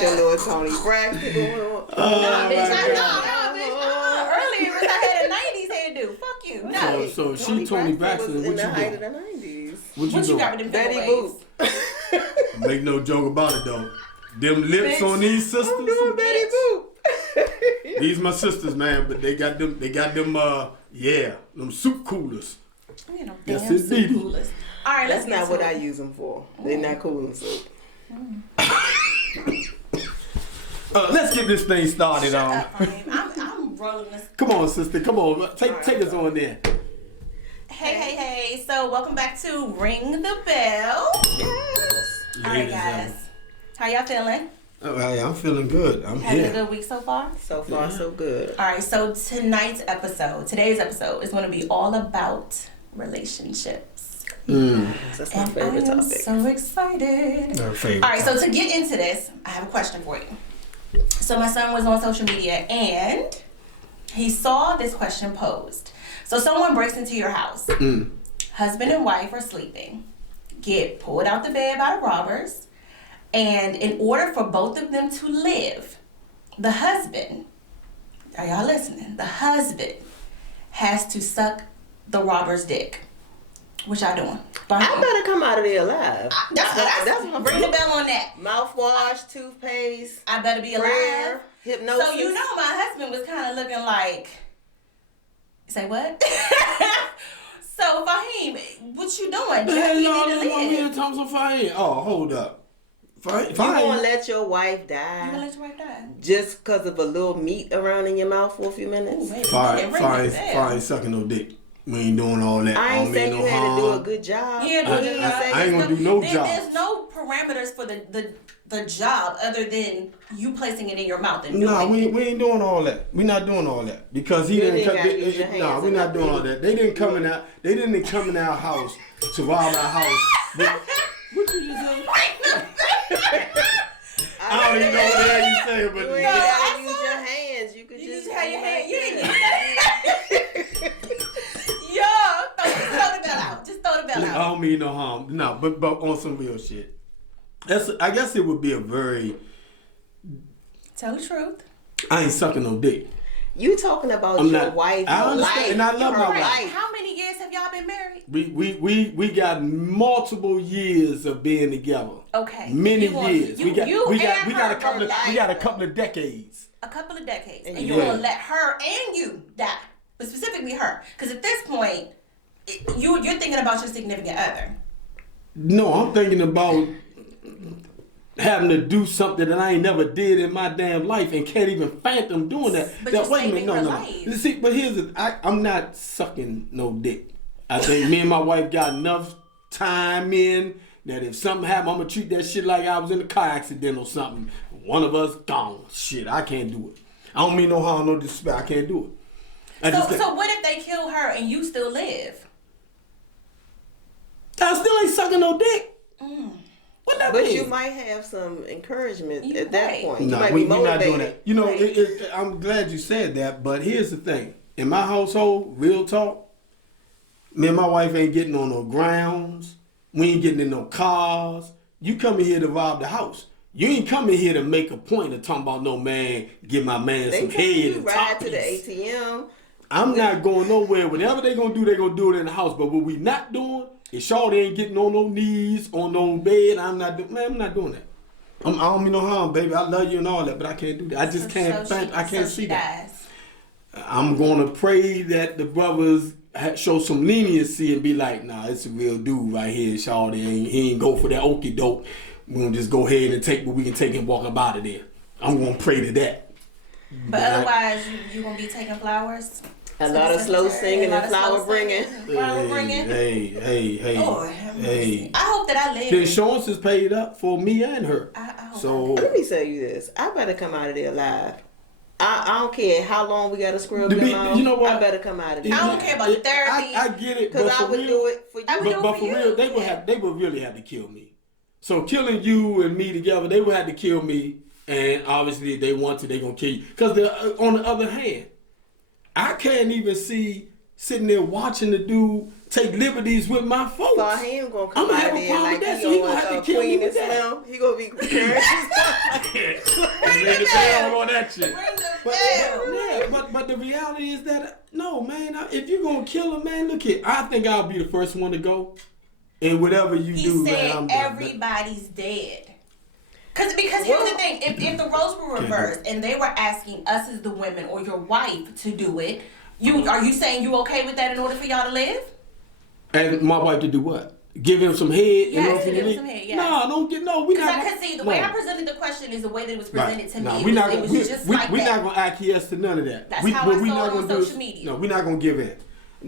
got your little Tony Braxton going on. No, bitch. Earlier, I had a 90s hairdo. Fuck you. No. So she Tony Braxton. Was What in the you height of doing? the 90s. What you What you doing? got with them Betty waves? Boop. Make no joke about it though. Them lips Bitch. on these sisters. I'm doing Betty Boop. These my sisters, man, but they got them. Them soup coolers. You know, Yes, damn indeed. soup coolers. All right, That's let's not get what to I it. use them for. They're not cooling soup. Let's get this thing started Shut on. up, Fame. I'm rolling this. Come on, sister. Come on. Take us on there. Hey. So, welcome back to Ring the Bell. Yes. All right, guys. How y'all feeling? Oh, hey, I'm feeling good. I'm Having a here. good week so far? So far, so good. All right, so today's episode is going to be all about relationships. That's my And favorite I am topic. so excited. Our favorite All right, so to get into this, I have a question for you. So my son was on social media and he saw this question posed. So someone breaks into your house. Husband and wife are sleeping. Get pulled out the bed by the robbers. And in order for both of them to live, the husband, are y'all listening? The husband has to suck the robber's dick. What y'all doing? I better come out of there alive. That's what I'm Ring the bell on that. Mouthwash, toothpaste, I better be alive. prayer, hypnosis. So you know my husband was kind of looking like, say what? So Fahim, what you doing? The hell You y'all need to want me live. to talk some fire? Oh, hold up. Fine. You gonna let your wife die You gonna let your wife die? just because of a little meat around in your mouth for a few minutes? Ooh, wait, Fire ring the bell. ain't sucking no dick. We ain't doing all that. I ain't don't saying mean you no had to do a harm. good job. Yeah, I ain't gonna do no job. There's no parameters for the job other than you placing it in your mouth and doing No, it. we ain't doing all that. We not doing all that because he You didn't ain't come. gotta use your No, hands we and not doing all nothing. that. They didn't come in our. They didn't come in our house to rob our house. But, what you just say? I don't even know what the hell you saying, but You ain't No, gotta I use saw your hands. You could You just just have your hand. You ain't yeah. get Yo, just throw the bell out. Just throw the bell I out. don't mean no harm. No, but on some real shit. I guess it would be a very. Tell the truth. I ain't sucking no dick. You talking about I'm your not- wife, I your understand, life, and I love her my wife. life. How many years have y'all been married? We got multiple years of being together. Okay. Many You want- years. you- we got you we got and we got a her couple of for we got a life. couple of decades. A couple of decades. And And you yeah. want to let her and you die. But specifically her. Because at this point, you're thinking about your significant other. No, I'm thinking about having to do something that I ain't never did in my damn life and can't even fathom doing that. But That- you're saving her life. You see, but I'm not sucking no dick. I think me and my wife got enough time in that if something happened, I'm gonna treat that shit like I was in a car accident or something. One of us gone. Shit, I can't do it. I don't mean no harm, no disrespect. I can't do it. So what if they kill her and you still live? I still ain't sucking no dick. What that But mean? you might have some encouragement You at that right. point. You No, might we're be not motivated. doing that. You know, Right. I'm glad you said that, but here's the thing. In my household, real talk, me and my wife ain't getting on no grounds. We ain't getting in no cars. You coming here to rob the house. You ain't coming here to make a point of talking about no man, give my man They some tell head you and ride top to the piece. ATM. I'm not going nowhere. Whatever they gonna do it in the house. But what we not doing is Shawty ain't getting on no knees, on no bed. I'm not doing that. I don't mean no harm, baby. I love you and all that, but I can't do that. I just can't. I can't see that. Dies. I'm gonna pray that the brothers show some leniency and be like, nah, it's a real dude right here, Shawty. He ain't go for that okie doke. We're gonna just go ahead and take what we can take and walk up out of there. I'm gonna pray to that. But otherwise, you gonna be taking flowers? A lot of slow singing and flower bringing. Flower bringing. Hey. Lord have mercy. Hey. I hope that I live. The insurance is paid up for me and her. I hope So Let me tell you this. I better come out of there alive. I don't care how long we got to scrub your mouth. you know what? I better come out of there. I don't care about the therapy. I get it, Because but I for would real, do it for you. I would do it but for for you. real, Yeah. they would really have to kill me. So killing you and me together, they would have to kill me, and obviously if they want to, they gonna kill you. Because on the other hand, I can't even see sitting there watching the dude take liberties with my folks. So he ain't gonna come I'ma out have a there problem like with that, he so he on gonna have to kill me Queen and with that. Slim. He gonna be prepared. Ring the bell bell. on that shit. Ring the But, bell. yeah, but the reality is that no, man. If you're gonna kill him, man, look here. I think I'll be the first one to go, and whatever you He do, said man, I'm done. everybody's dead. Because here's the thing: if the roles were reversed and they were asking us as the women or your wife to do it, are you saying you okay with that in order for y'all to live? And my wife to do what? Give him some head. Yes, give him some head. Yes. No, don't get no. We Because not. I could see the way I presented the question is the way that it was presented to me. No, It we're not was gonna. just like We're that. not gonna acquiesce to none of that. That's we, how what I we saw not it on gonna do social is- media. No, we're not gonna give in.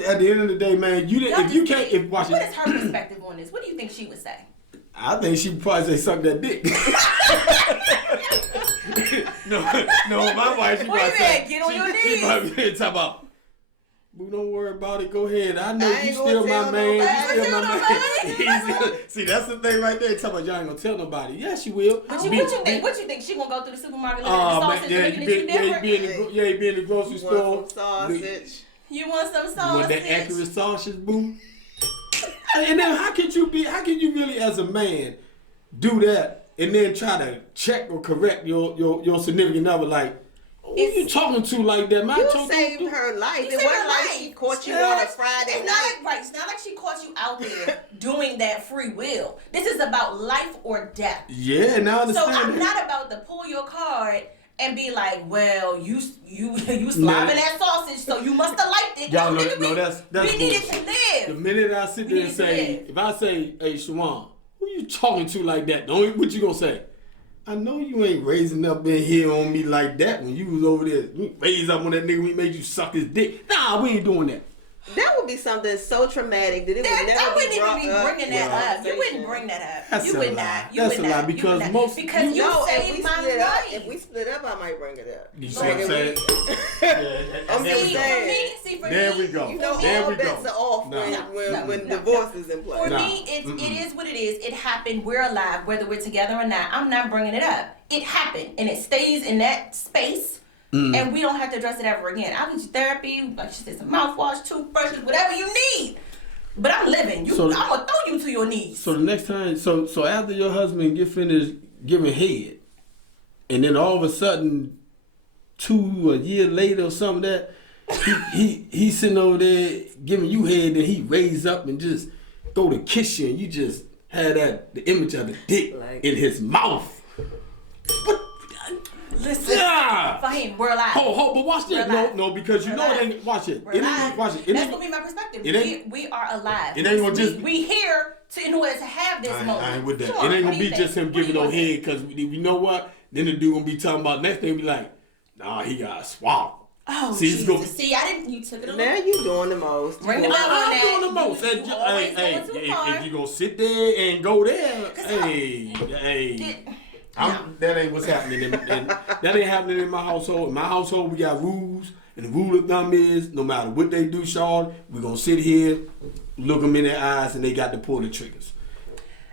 At the end of the day, man, if you can't, if watch what it. is her perspective on this? What do you think she would say? I think she would probably say suck that dick. no, my wife. She What probably you say, mean? Get on your She knees. probably talk about. Boo, don't worry about it. Go ahead. I know I you ain't still gonna my tell man. You nobody. still my Tell man. See, that's the thing right there. Talk about y'all ain't gonna tell nobody. Yes, you will. What you think? What you think? She gonna go through the supermarket looking at the sausage and looking at you different? You be in the grocery store. Want some sausage? You want some You sausage? want that accurate sausage, boo? And then how can you really as a man do that and then try to check or correct your significant other like who you talking to like that, man? You saved her life. You It saved wasn't her like life. she caught you on a Friday It's night. not like It's not like she caught you out there doing that free will. This is about life or death. Yeah, now I So understand. I'm not about to pull your card and be like, well, you slopping that sausage, so you must have liked it. Y'all know, nigga, no, that's we needed to bullshit. live. The minute I sit We there and need to say, live. if I say, hey, Shawan, who you talking to like that? What you gonna say? I know you ain't raising up in here on me like that when you was over there. You raised up on that nigga, we made you suck his dick. Nah, we ain't doing that. That would be something so traumatic that it would I never wouldn't be even brought be up. bringing that up. You wouldn't bring that up. That's You a would lie. not. You That's would a lie not. because You would not. most- because you No, saved my life. if we split up, I might bring it up. You see what I'm saying? I'm There we just go. saying. For There me, we go. You know, There all we go. bets are off No. when divorce is in For place. me, it is what it is. It happened. We're alive, whether we're together or not. I'm not bringing it up. It happened, and it stays in that space, and we don't have to address it ever again. I'll get you therapy, like she said, some mouthwash, toothbrushes, whatever you need. But I'm living. I'm gonna throw you to your knees. So the next time, so after your husband get finished giving head, and then all of a sudden, a year later or something that he's sitting over there giving you head, and he raise up and just go to kiss you, and you just had the image of the dick in his mouth. What? Listen, Yeah. Fahim, we're alive. But watch this. No, because you We're know it alive. ain't. Watch it. We're It alive. ain't. Watch it. That's gonna be my perspective. We are alive. It ain't gonna just. We here in order to have this moment. I ain't with that. Come on, It ain't what gonna do be you just think? him What do giving you no think? head, because you know what? Then the dude gonna be talking about next thing, be like, nah, he got swallowed. Oh, See, it's Jesus. gonna- See, I didn't. You took it a Now little. you doing the most. Ring the bell on I'm that. doing the most. You always going too far. If you gonna sit there and go there, that ain't what's happening. And that ain't happening in my household. In my household, we got rules, and the rule of thumb is no matter what they do, Sean, we gonna sit here, look them in their eyes, and they got to pull the triggers.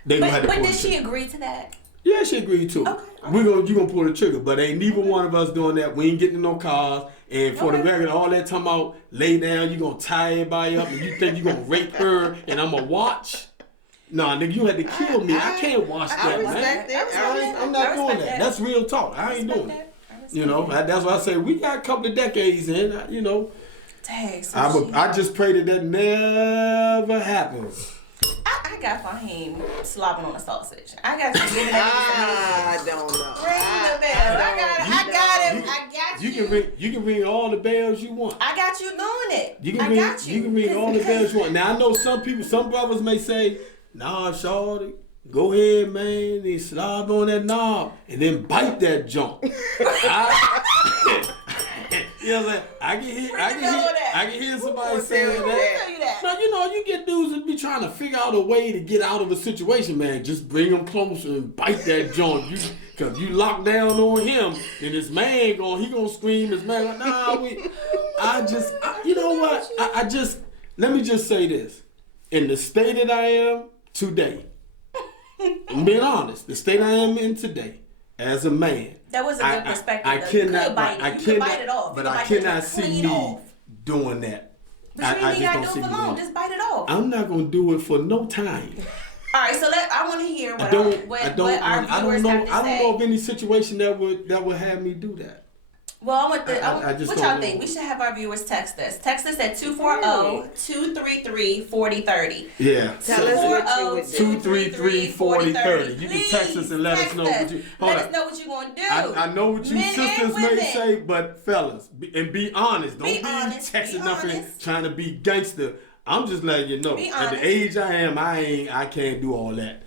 They gonna have to But pull did the she trigger. agree to that? Yeah, she agreed to it. Okay. You gonna pull the trigger, but ain't neither one of us doing that. We ain't getting in no cars. And for the record, all that time out, lay down, you gonna tie everybody up, and you think you gonna rape her, and I'm gonna watch? Nah, nigga, you had to kill me. I can't watch I that, man. respect it. I'm not doing that. That's real talk. I ain't doing it. You know, that's why I say we got a couple of decades in. You know, Dang, so I just pray that never happens. I got Fahim slopping on a sausage. I got you giving that I don't know. Ring the bell. I got him. I got you. You can ring all the bells you want. I got you doing it. You can I ring, got you. You can ring all the bells you want. Now I know some brothers may say, nah, shorty, go ahead, man, and slob on that knob and then bite that junk. You know what I'm saying? I can hear somebody saying that. No, you know, you get dudes that be trying to figure out a way to get out of a situation, man. Just bring them closer and bite that junk. Cause you lock down on him, and this man gonna scream. This man, like, nah, you know what? Let me just say this. In the state that I am today, I'm being honest, the state I am in today, as a man, That was a good perspective. I though. cannot, you could bite it off. but You could I bite it cannot see clean me off. doing that. But you ain't got to do it for long. Just bite it off. I'm not gonna do it for no time. All right, so I want to hear what I our don't viewers have to know. say. I don't know of any situation that would have me do that. Well, I just what don't y'all know. think? We should have our viewers text us. Text us at 240-233-4030. Yeah. Tell us what you would do. 233-4030. You can text us and let us know what you. Let us know what you gonna do. I know what you Men and sisters may women. say, but fellas, be honest. Don't be honest. texting Be nothing, honest. trying to be gangster. I'm just letting you know. Be At the honest. age I am, I can't do all that.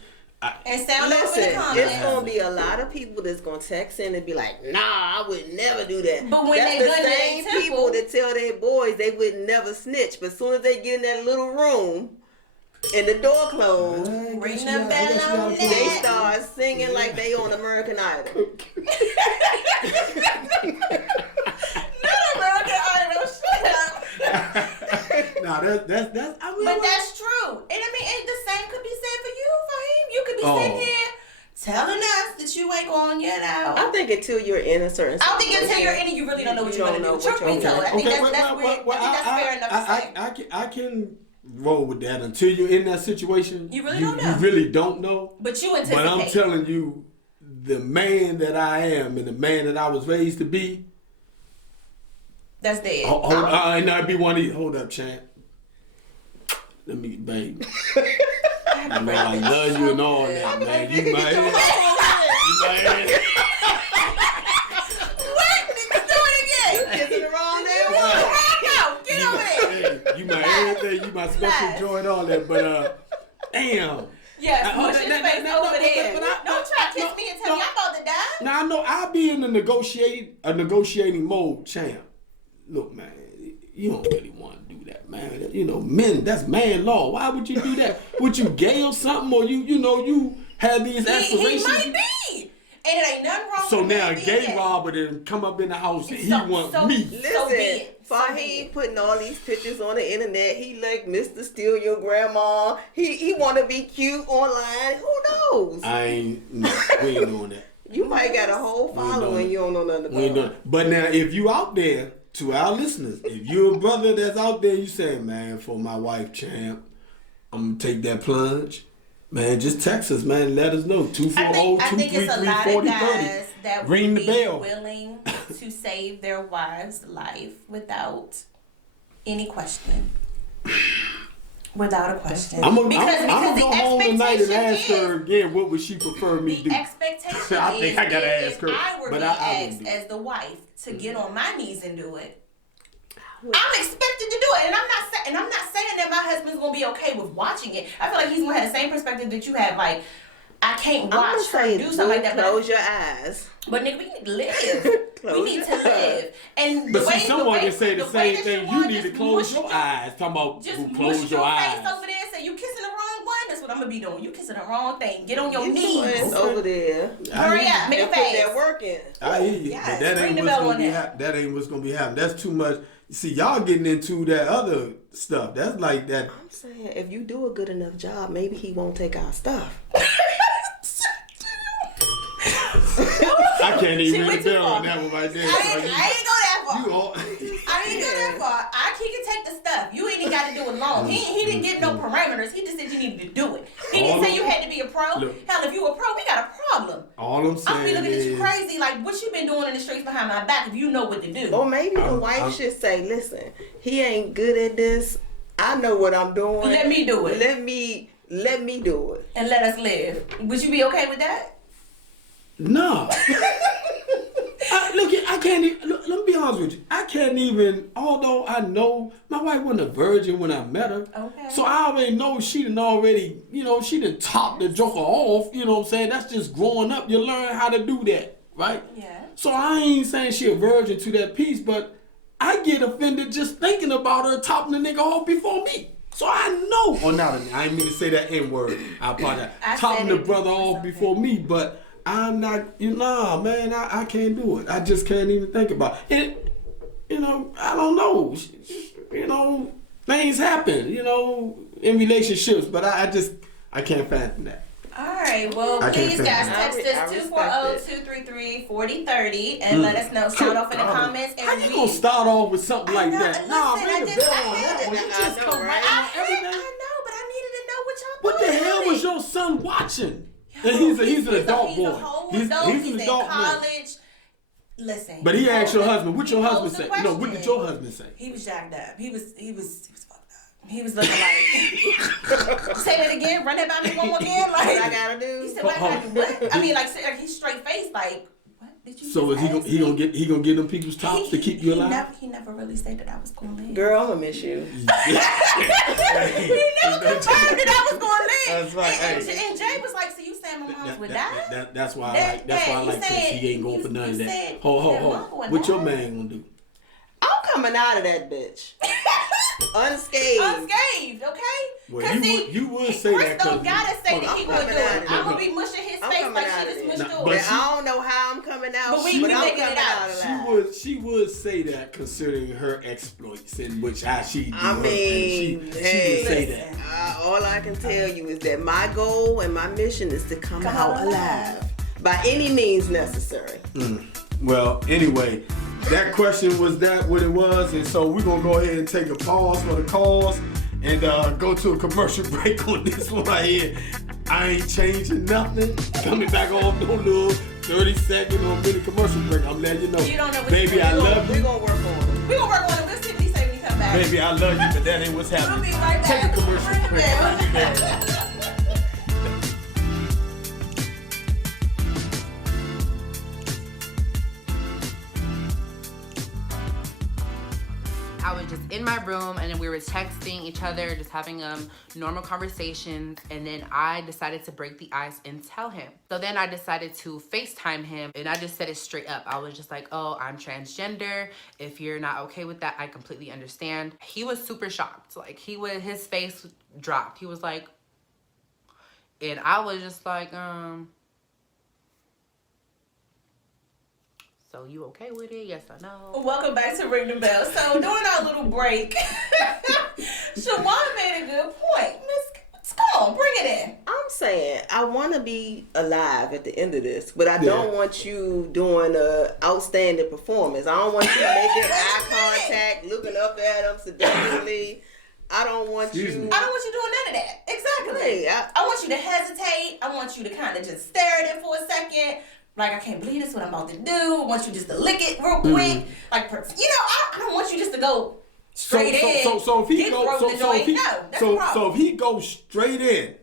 And sound off in Listen, the comments. it's gonna be a lot of people that's gonna text in and be like, "Nah, I would never do that." But when that's they the gun to their same temple- people that tell their boys they would never snitch, but as soon as they get in that little room and the door closed, Ring the bell on they that. start singing like they on American Idol. Not American Idol. Shut up. Nah, that's I mean, But that's true. And I mean, and the same could be said for you, Fahim. You could be sitting here telling us that you ain't going yet out. I think until you're in a certain I don't think until you're in it, you really don't know what you're going to do. Truth be told, I think that's weird. I think that's fair enough to say. I can roll with that until you're in that situation. You really don't know. You really don't know. But you anticipate. But I'm telling you, the man that I am and the man that I was raised to be. That's dead. I not be one of these. Hold up, champ. Let me, babe. Man, I love you and all that, man. You my head. You my head. What? Nigga, do it again. kissing the wrong damn No, one. get over there. You my everything. You my special Lies. joy and all that. But damn. Yes, Now, push his face over there. Don't try to kiss me and tell me I'm about to die. Now I know I'll be in a negotiating mode, champ. Look, man, you don't really want to do that, man. You know, men, that's man law. Why would you do that? Would you gay or something? Or you had these aspirations? He might be. And it ain't nothing wrong So with now a being gay gay. Robber then come up in the house and he So- want so- me. So be Listen, it. So be Fahim it. putting all these pictures on the internet. He like Mr. Steal Your Grandma. He want to be cute online. Who knows? We ain't doing that. You might got a whole following. You don't know nothing We ain't doing about. it. But now if you out there, to our listeners, if you're a brother that's out there, you saying, man, for my wife, champ, I'm gonna take that plunge. Man, just text us, man. Let us know. 240-233-4030. I think it's a lot of guys that Ring would the be bell. willing to save their wives' life without any question. Without a question. I'm gonna because go home tonight and ask expectation her again what would she prefer me the do. expectation I think I gotta is ask her, if I were but being I wouldn't asked do it. as the wife to get on my knees and do it, I'm expected to do it, and I'm not saying that my husband's gonna be okay with watching it. I feel like he's gonna have the same perspective that you have. Like, I can't I'm gonna watch her say, do something like that. Close your eyes. But nigga, we need to live. We Close need to your eyes. live. And But see, someone can say the way same that thing. You want, need to just close mush your eyes. Talking about Just who mush close your your face eyes. over there and say you kissing the wrong one. That's what I'm gonna be doing. You kissing the wrong thing. Get on your Get your ass knees. over there. Hurry up, make And it put that fast. work in. I hear you, Yes, but that ring ain't the what's bell gonna on be that. that ain't what's gonna be happening. That's too much. See, y'all getting into that other stuff. That's like that. I'm saying, if you do a good enough job, maybe he won't take our stuff. I can't even She ring went the too bell far. on that one right there. I ain't go that far. You all, I didn't go that far. He can take the stuff. You ain't even got to do it long. He didn't give no parameters. He just said you needed to do it. He didn't say you had to be a pro. Look. Hell, if you a pro, we got a problem. all I'm I'm saying be looking at you is, crazy. Like, what you been doing in the streets behind my back if you know what to do? Or maybe the I'm- wife should say, listen, he ain't good at this. I know what I'm doing. Let me do it. Let me do it. And let us live. Would you be okay with that? no. I can't even, look, let me be honest with you. I can't even, although I know my wife wasn't a virgin when I met her. Okay. So I already know she done topped the joker off, you know what I'm saying? That's just growing up. You learn how to do that, right? Yeah. So I ain't saying she a virgin to that piece, but I get offended just thinking about her topping the nigga off before me. So I know. Oh, not I ain't mean to say that N-word. I apologize. I Topping said the it brother before off something. before me, but I'm not, man, I can't do it. I just can't even think about it. I don't know. Things happen, in relationships, but I can't fathom that. All right. right. Well, I can't please, think guys, of text it. I us respect 240-233-4030 and let us know. Sound off in the comments. And How you gonna start off with something like that? Nah, Listen, ring the bell on that one. You just come right on everything. I know, but I needed to know what y'all What thought the hell about was it. your son watching? And he's an adult boy. He's a whole adult. He's an in adult man. college. Listen. But he asked your husband. What your he husband posed say? the No, what did question. your husband say? He was jacked up. He was fucked up. He was looking like. Say that again. Run that by me one more again. Like What I gotta do? he said, "What I gotta do? What?" I mean, like he's straight faced. Like, what did you? So is he gonna get them people's tops to keep you alive? He never really said that I was going to live. Girl, I'm gonna miss you. He never confirmed that I was going to live. That's right. And Jay was like, "So you saying my mom's would die?" That's why I like this. He ain't going for none of that. Hold. What your man gonna do? I'm coming out of that bitch. Unscathed, okay? Well, you would say Chris that. don't gotta say that he would do it. I'm gonna it. be mushing his I'm face coming like out she of just it. mushed Nah, yours. But I don't know how I'm coming out. But we I'm making coming it out. alive. She would say that considering her exploits in which she do I her mean, thing. She would say that. All I can tell you is that my goal and my mission is to come out alive by any means necessary. Well, anyway, that question was that what it was, and so we're gonna go ahead and take a pause for the cause and go to a commercial break on this one right here. I ain't changing nothing. Coming back off no little 30-second or minute commercial break. I'm letting you know. You don't know what Baby, I love We're you. gonna work on it. We're gonna work on it. We'll see what he say when he come back. Baby, I love you, but that ain't what's happening. We'll be right back. Take a commercial Ring the break. bell. I'll be back. I was just in my room and then we were texting each other, just having normal conversations, and then I decided to break the ice and tell him. So then I decided to FaceTime him and I just said it straight up. I was just like, "Oh, I'm transgender. If you're not okay with that, I completely understand." He was super shocked. Like his face dropped. He was like, and I was just like, so you okay with it? Yes or no? Welcome back to Ring the Bell. So during our little break, Shawan made a good point. Miss, come on, bring it in. I'm saying I want to be alive at the end of this, but I don't want you doing a outstanding performance. I don't want you making eye contact, looking up at him seductively. I don't want you. I don't want you doing none of that. Exactly. Right, I want you to hesitate. I want you to kind of just stare at it for a second. Like, I can't believe this, what I'm about to do. I want you just to lick it real quick. Like, I don't want you just to go straight in. So if he goes straight in,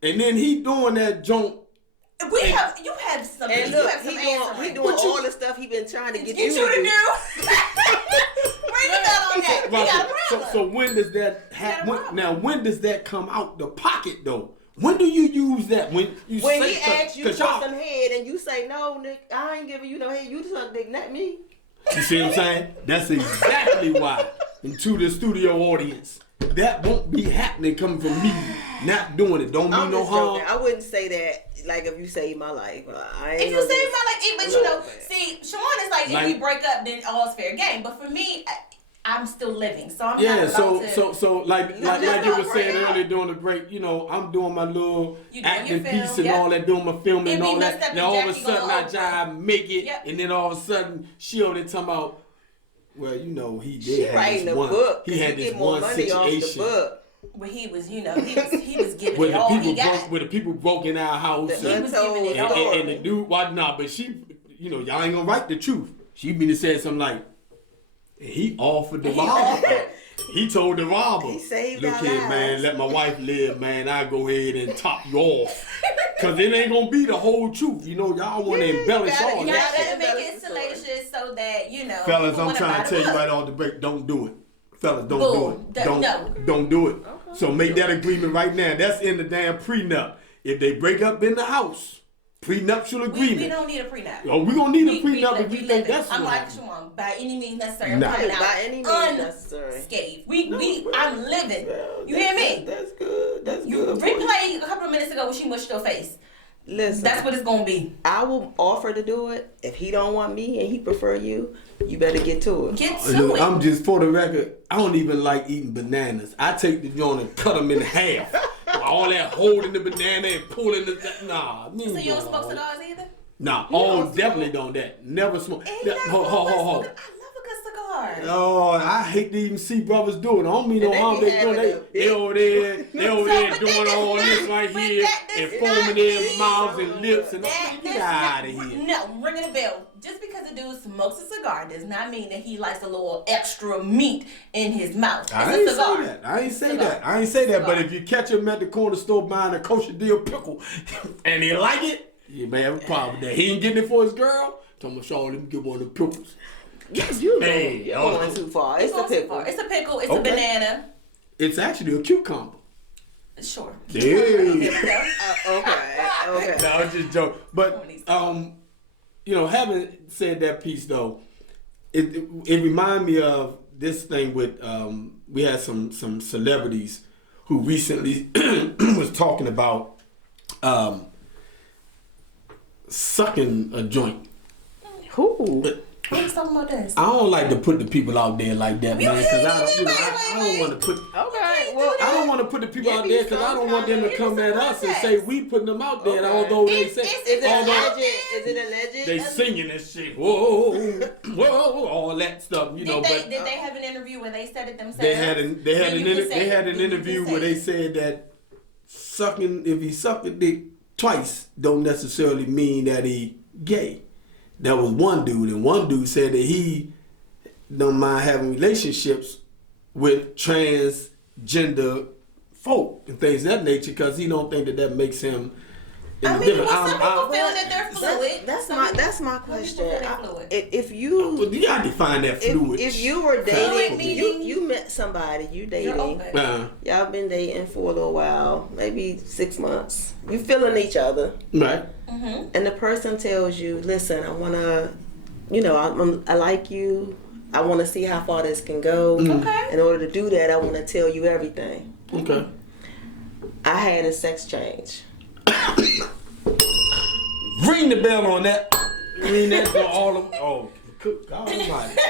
and then he doing that jump. You have some. And You look, have some he doing all the stuff he been trying to get you to do. do. Ring the bell on that. We got a problem. So when does that happen? Now, when does that come out the pocket though? When do you use that? When he asks you for some head and you say, "No, Nick, I ain't giving you no head. You suck dick, not me." You see what I'm saying? That's exactly why. And to the studio audience, that won't be happening coming from me not doing it. Don't mean no harm. I wouldn't say that. Like if you saved my life, I ain't. If you saved my life, but see, Shawan is like, if we break up, then all's fair game. But for me, I'm still living, so I'm not about to. So like you were saying earlier during the break, I'm doing my little acting piece and all that, doing my filming and all that. Then all of a sudden I try to make it, and then all of a sudden she over there talking about, well, he did have this one. Book. He had this one situation. Where he was, he was giving it all he got. Where the people broke in our house. He was giving it all. And the dude, but she, y'all ain't gonna write the truth. She been to say something like, he offered the robber. He told the robber, he saved "Look here, man, let my wife live, man. I go ahead and top you off. Cause it ain't gonna be the whole truth. Y'all want to embellish all Y'all that. gotta make it salacious so that, Fellas, I'm trying to tell you right off the break, don't do it. Fellas, don't do it. Don't do it. Okay. So make that agreement right now. That's in the damn prenup. If they break up in the house, prenuptial agreement. We don't need a prenup. Oh, we gonna need a prenup if you think that's I'm right. like Shawan, by any means necessary. Nah. I'm coming out by any means necessary. Unscathed. I'm living. You hear me? That's good. That's you good. Replay a couple of minutes ago when she mushed your face. Listen, that's what it's gonna be. I will offer to do it. If he don't want me and he prefer you, you better get to it. Get to it. I'm just, for the record, I don't even like eating bananas. I take the joint and cut them in half. I all that holding the banana and pulling the nah. So you don't smoke cigars either? Nah, definitely don't that. Never smoke. I love a good cigar. Oh, I hate to even see brothers do it. I don't mean no harm. They over there doing all this right here and foaming their mouths and lips and get out of here. No, ringing a bell. Just because a dude smokes a cigar does not mean that he likes a little extra meat in his mouth. I ain't say that. But if you catch him at the corner store buying a kosher deal pickle and he like it, you may have a problem with that. He ain't getting it for his girl. Tell him, Shaw, let me get one of the pickles. Yes, you're going too far. It's a pickle. It's a pickle. It's a banana. It's actually a cucumber. Sure. Yeah. Okay. No, I'm just joking. But having said that piece though, it reminded me of this thing with we had some celebrities who recently was talking about sucking a joint. Who? Who's talking about this? I don't like to put the people out there like that, man, because I don't want to put. Okay, well, I don't want to put the people out there because I don't want them to come at us and say we putting them out there. Although they say, is it alleged? They singing this shit, whoa, all that stuff, Did they have an interview where they said it themselves? They had an interview where they said that if he sucked a dick twice, don't necessarily mean that he gay. That was one dude, and one dude said that he don't mind having relationships with transgender folk and things of that nature because he don't think that makes him. Some people feel that they're fluid. That's my question. If you gotta define that fluid. If you were dating, you met somebody, you dating, y'all been dating for a little while, maybe 6 months. You feeling each other, right? Mm-hmm. And the person tells you, "Listen, I wanna, I like you. I want to see how far this can go. Okay. In order to do that, I want to tell you everything." Okay. I had a sex change. Ring the bell on that. Ring that for all of. Oh, good God Almighty.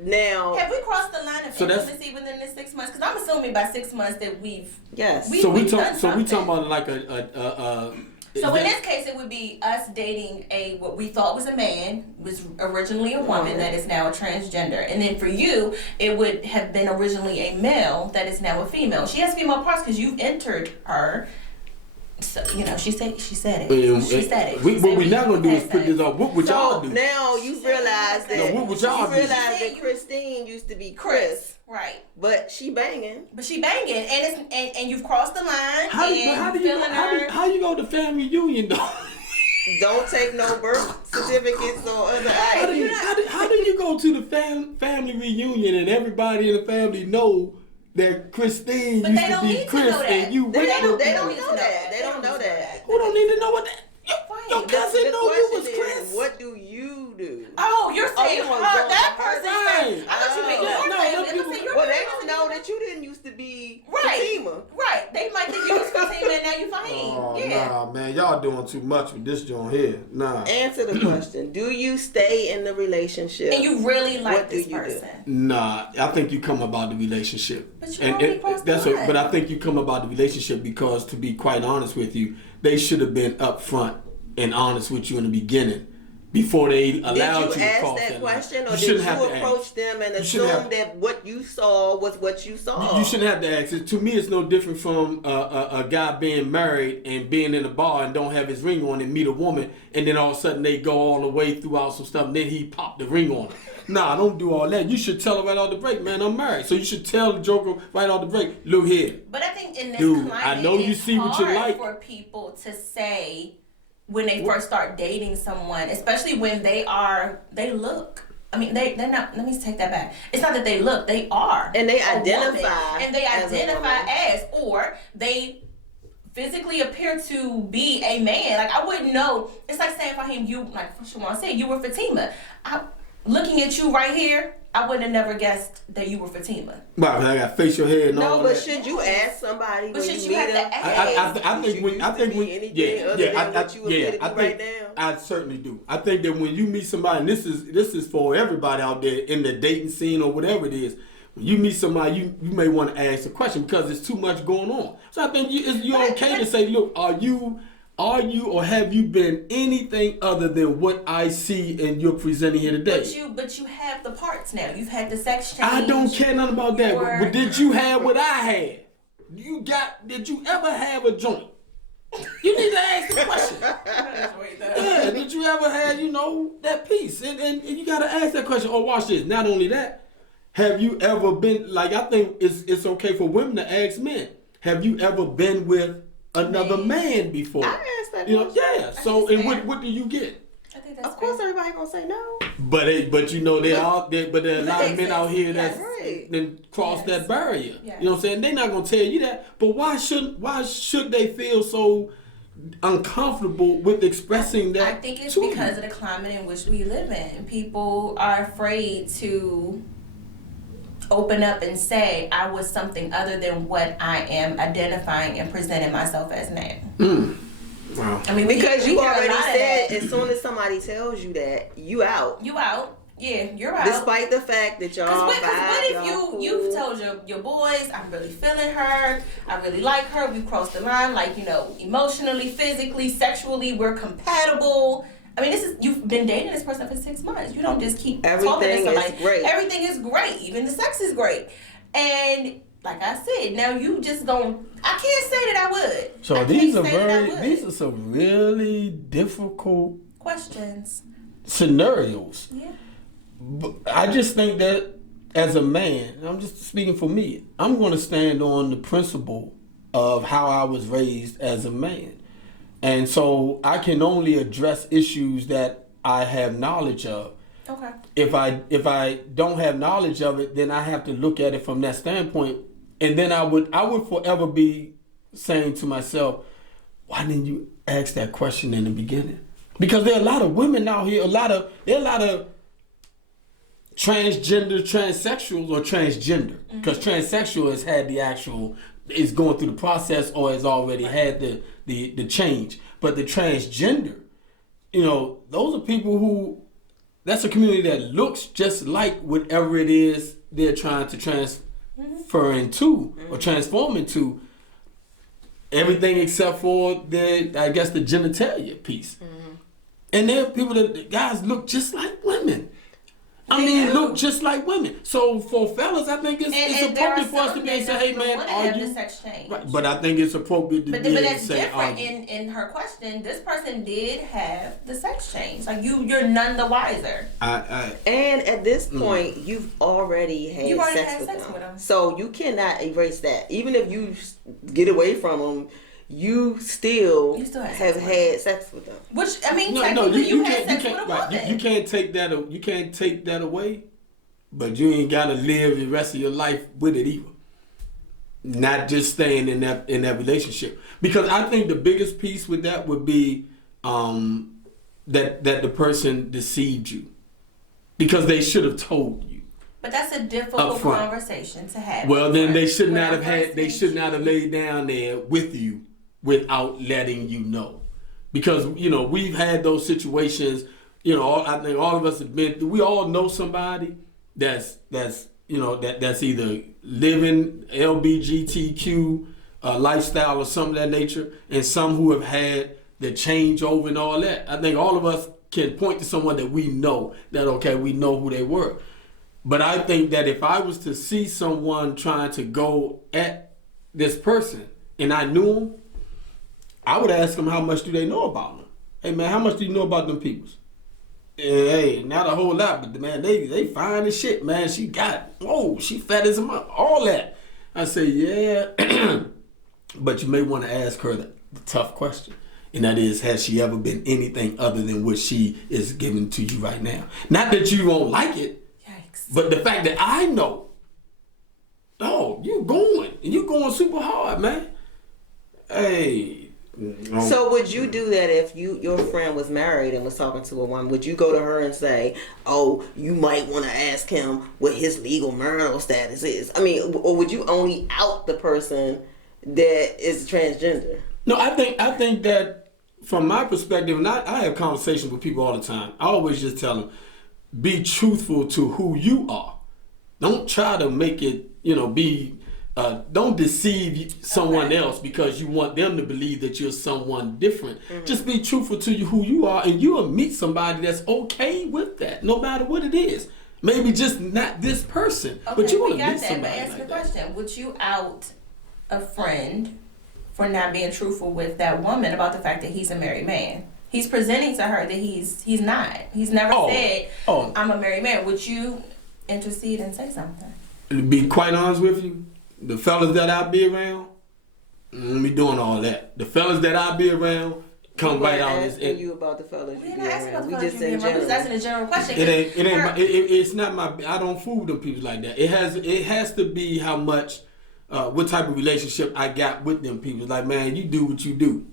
Now, have we crossed the line of intimacy within this 6 months? Because I'm assuming by 6 months that we've. Yes. So we talking about like a. So in this case, it would be us dating what we thought was a man, was originally a woman that is now a transgender, and then for you, it would have been originally a male that is now a female. She has female parts because you've entered her. So she said it. She said it. What we're not gonna do is put this on. What would y'all do? Now you realize that. What would y'all do? That Christine used to be Chris. Right. But she banging. And you've crossed the line. How you go to family reunion though? Don't take no birth certificates or other IDs. How do you go to the family reunion and everybody in the family know that Christine used to be Chris and you They don't know that. They don't know that. Who don't need to know what that? Your cousin know you was Chris. What do you do? Oh, you're saying that person. Right. I thought you meant your Well, they don't know that you didn't used to be Fatima. Right. They might think you was Fatima and now you Fahim. Oh, nah, man. Y'all doing too much with this joint here. Nah. Answer the question. Do you stay in the relationship? And you really like this person? Nah. I think you come about the relationship. But you already crossed the line. But I think you come about the relationship because, to be quite honest with you, they should have been upfront and honest with you in the beginning before they allowed you to cross that question, line. or did you approach them and assume that what you saw was what you saw? You shouldn't have to ask it. To me, it's no different from a guy being married and being in a bar and don't have his ring on and meet a woman, and then all of a sudden they go all the way throughout some stuff, and then he popped the ring on her. Nah, don't do all that. You should tell her right off the break, man, I'm married. So you should tell the joker right off the break, look here. But I think in this climate, I know you see what you like for people to say when they first start dating someone, especially when they look. I mean, they're not. Let me take that back. It's not that they look; they are, and they identify, as, or they physically appear to be a man. Like I wouldn't know. It's like saying for him, you like for Shawan said, you were Fatima. Looking at you right here, I would have never guessed that you were Fatima. Wow, I got facial hair and all that. No, but should you ask somebody when you meet them? I certainly do. I think that when you meet somebody, and this is for everybody out there in the dating scene or whatever it is, when you meet somebody, you may want to ask a question because there's too much going on. So I think you're okay to say, look, are you or have you been anything other than what I see and you're presenting here today? But you have the parts now. You've had the sex change. I don't care nothing about that. But did you have what I had? Did you ever have a joint? You need to ask the question. Yeah, did you ever have, that piece? And you got to ask that question. Or watch this. Not only that, have you ever been, like, I think it's okay for women to ask men, have you ever been with another man before? I asked that question. Yeah. So, and what do you get? I think that's Of course, everybody gonna say no. But there are a lot of men out here that right. then cross that barrier. Yes. You know what I'm saying? They're not gonna tell you that. But why should they feel so uncomfortable with expressing that? I think it's because of the climate in which we live in. People are afraid to open up and say I was something other than what I am identifying and presenting myself as now. Wow. I mean, Because you already said that. as soon as somebody tells you that, you out. You out. Yeah, you're out. Despite the fact that y'all Because what if cool. you've told your boys, I'm really feeling her, I really like her, we crossed the line, like, emotionally, physically, sexually, we're compatible. I mean, you've been dating this person for 6 months. You don't just keep talking to somebody. Everything is great. Everything is great. Even the sex is great. And like I said, now you just don't. I can't say that I would. So these are some really difficult questions, scenarios. Yeah. But I just think that as a man, I'm just speaking for me, I'm going to stand on the principle of how I was raised as a man. And so I can only address issues that I have knowledge of. Okay. If I don't have knowledge of it, then I have to look at it from that standpoint. And then I would forever be saying to myself, why didn't you ask that question in the beginning? Because there are a lot of women out here, there are a lot of transgender, transsexuals, or transgender. Because transsexual has had is going through the process or has already had the change. But the transgender, those are people who, that's a community that looks just like whatever it is they're trying to transfer into or transform into. Everything except for the genitalia piece. And there are people that guys look just like women. Look just like women. So for fellas, I think it's appropriate for us to be able to say, hey man, are you? Sex change. Right. But I think it's appropriate to be able to say, different. In her question, this person did have the sex change. Like you're none the wiser. And at this point, you've already had sex with them. So you cannot erase that. Even if you get away from them, you still have had sex with them. Which I mean, you had sex with a woman. Right, you can't take that. You can't take that away. But you ain't gotta live the rest of your life with it either. Not just staying in that relationship. Because I think the biggest piece with that would be that the person deceived you, because they should have told you. But that's a difficult conversation to have. Well, then they should not have laid down there with you without letting you know. Because, we've had those situations, I think all of us have been, we all know somebody that's either living LGBTQ lifestyle or something of that nature, and some who have had the changeover and all that. I think all of us can point to someone that we know we know who they were. But I think that if I was to see someone trying to go at this person and I knew them, I would ask them how much do they know about them. Hey man, how much do you know about them peoples? Hey, not a whole lot, but man, they fine as shit, man. She fat as a mother, all that. I say, yeah, but you may want to ask her the tough question. And that is, has she ever been anything other than what she is giving to you right now? Not that you won't like it. But the fact that I know, you're going super hard, man. Hey. So would you do that if your friend was married and was talking to a woman? Would you go to her and say, you might want to ask him what his legal marital status is? I mean, or would you only out the person that is transgender? No, I think that from my perspective, and I have conversations with people all the time. I always just tell them, be truthful to who you are. Don't try to make it, be. Don't deceive someone else because you want them to believe that you're someone different. Mm-hmm. Just be truthful to who you are, and you'll meet somebody that's okay with that, no matter what it is. Maybe just not this person, but you want to meet somebody. But answer the question: would you out a friend for not being truthful with that woman about the fact that he's a married man? He's presenting to her that he's not. He's never said, "I'm a married man." Would you intercede and say something? To be quite honest with you. The fellas that I be around, don't be doing all that. The fellas that I be around come right out. Asking you about the fellas you be around. We just in general. That's a general question. It's not my. I don't fool them people like that. It has to be how much, what type of relationship I got with them people. Like, man, you do what you do.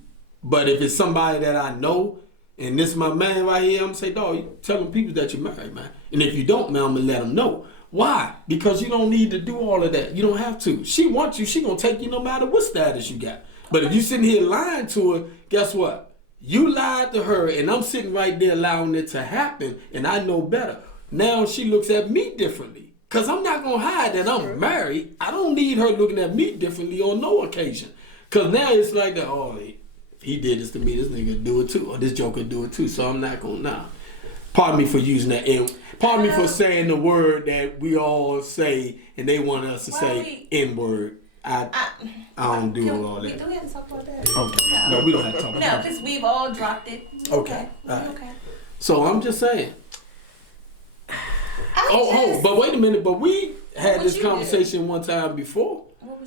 But if it's somebody that I know, and this is my man right here, I'm gonna say, dog, you tell them people that you're married, man. And if you don't, man, I'm gonna let them know. Why? Because you don't need to do all of that. You don't have to. She wants you. She gonna take you no matter what status you got. But if you sitting here lying to her, guess what? You lied to her, and I'm sitting right there allowing it to happen, and I know better. Now she looks at me differently. Because I'm not gonna hide that I'm married. I don't need her looking at me differently on no occasion. Because now it's like that, if he did this to me, this nigga do it too. Or this joker do it too. So I'm not gonna, nah. Pardon me for using that. Pardon me for saying the word that we all say, and they want us to say N-word. I don't do all that. Do we have to talk about that? Okay. No, we don't have to talk about that. No, because we've all dropped it. Okay. All right. Okay. So I'm just saying. But wait a minute. But we had this conversation one time before,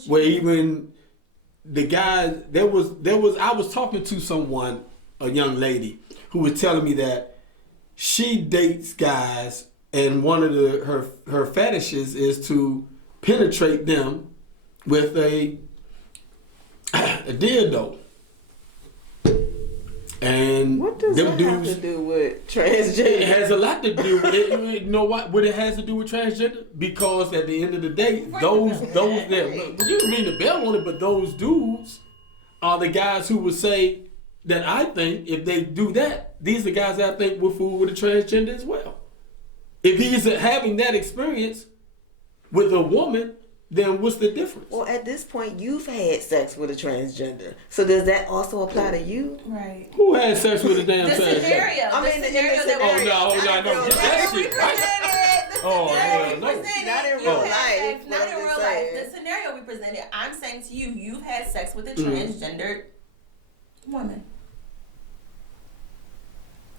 where even the guy I was talking to someone, a young lady, who was telling me that she dates guys, and one of her fetishes is to penetrate them with a dildo. And what does that have to do with transgender? It has a lot to do with it. You know what it has to do with transgender? Because at the end of the day, those that you can ring the bell on it, but those dudes are the guys who would say that I think if they do that, these are the guys that I think will fool with a transgender as well. If he's having that experience with a woman, then what's the difference? Well, at this point, you've had sex with a transgender. So does that also apply to you? Right. Who had sex with a damn transgender? The scenario that that shit. Not in real life. Not in real life. The scenario we presented, I'm saying to you, you've had sex with a transgendered woman.